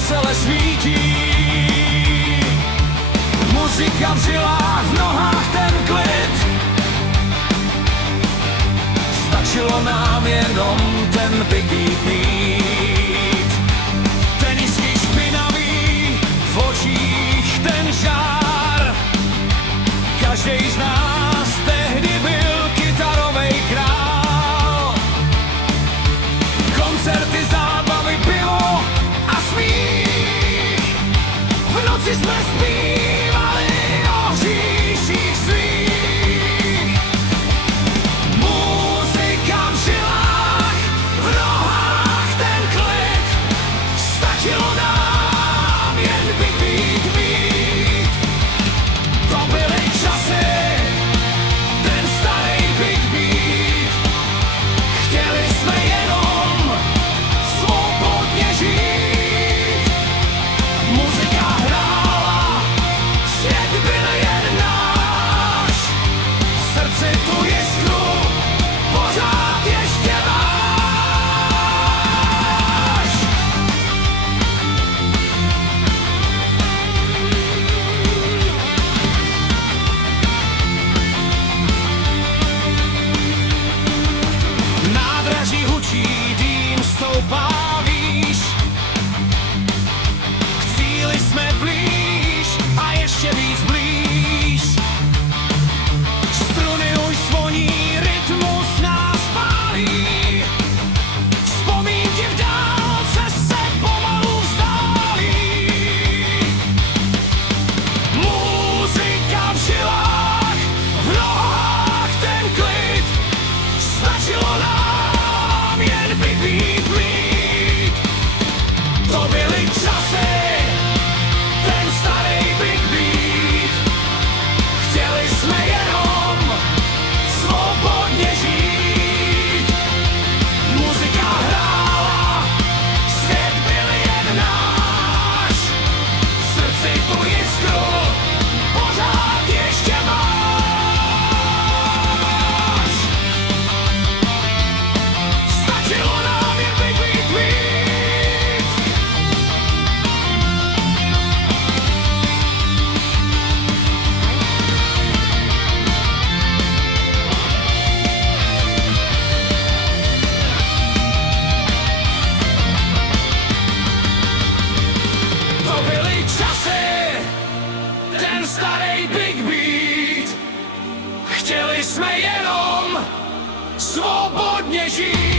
vesele svítí. Muzika v žilách, v nohách ten klid. Stačilo nám jenom ten big beat mít. Tenisky špinavý, v očích ten žár. Každej z nás tehdy byl kytarovej král. Koncerty, zábavy, pivo a smích. V noci jsme zpívali o hříších svých. Muzika v žilách, v nohách ten klid. Stačilo nám jen big beat mít. To byly časy, ten starý big beat. Chtěli jsme jenom svobodně žít. Muzika hrála, svět byl jen náš. V srdci tu jiskru pořád ještě máš. Nádraží hučí, dým stoupá výš. K cíli jsme blíž a ještě víc blíž. Struny už zvoní, rytmus nás pálí. Vzpomínky v dálce se pomalu vzdálí. Muzika v žilách, v nohách ten klid. Stačilo nám jen big beat mít. To byly časy, ten starý big beat. Chtěli jsme jenom svobodně žít. Muzika hrála, svět byl jen náš. V srdci tu jiskru pořád ještě máš. Stačilo nám jen big beat mít. To byly časy, ten starý big beat. Chtěli jsme jenom svobodně žít.